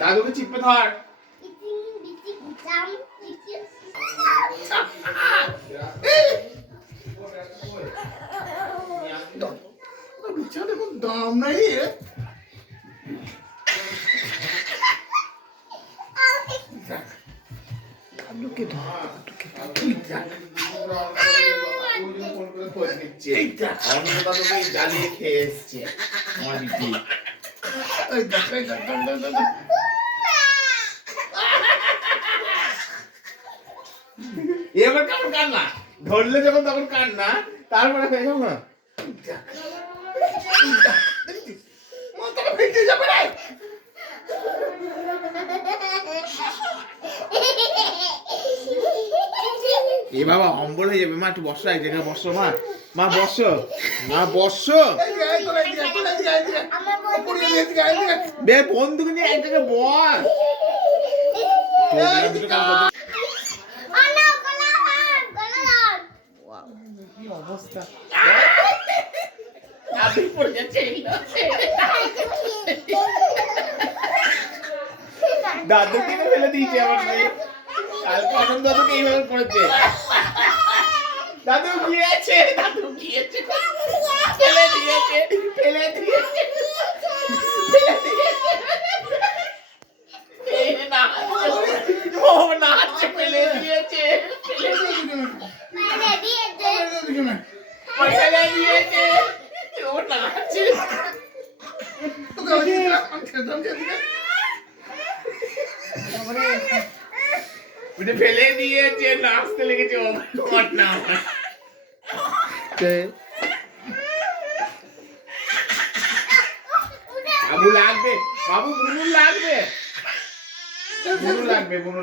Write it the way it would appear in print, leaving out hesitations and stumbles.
দাদুকে চিপে ধর। বিছানাতে কোনো দাম নাই রে। দাদুকে ধর, দাদুকে জ্বালিয়ে খেয়ে এসছে আমার দিদি। এবার কেমন কান্না ধরলে যখন তখন কান্না, তারপরে হয়ে গেল না এ বাবা অম্বল হয়ে যাবে। মা একটু বসো, এক জায়গায় বসো। মা মা বসো, মা বসো। বে বন্ধুকে নিয়ে এক জায়গায় বস। কি অবস্থা, দাদুকে ফেলে দিয়েছে আমার মেয়ে। কালকে অনন্ত দাদুকে এইভাবে করেছে। দাদু গিয়েছে, দাদু গিয়েছে, ফেলে দিয়েছে, ফেলে দিয়েছে, ফেলে দিয়েছে। ও নাচে, ফেলে দিয়েছে, ফেলে দিয়েছে, ও নাচে। ফেলে দিয়েছে, নাচতে লেগেছে। তোমার না বাবু লাগবে, বাবু বুনু লাগবে, বুনু লাগবে, বুনু।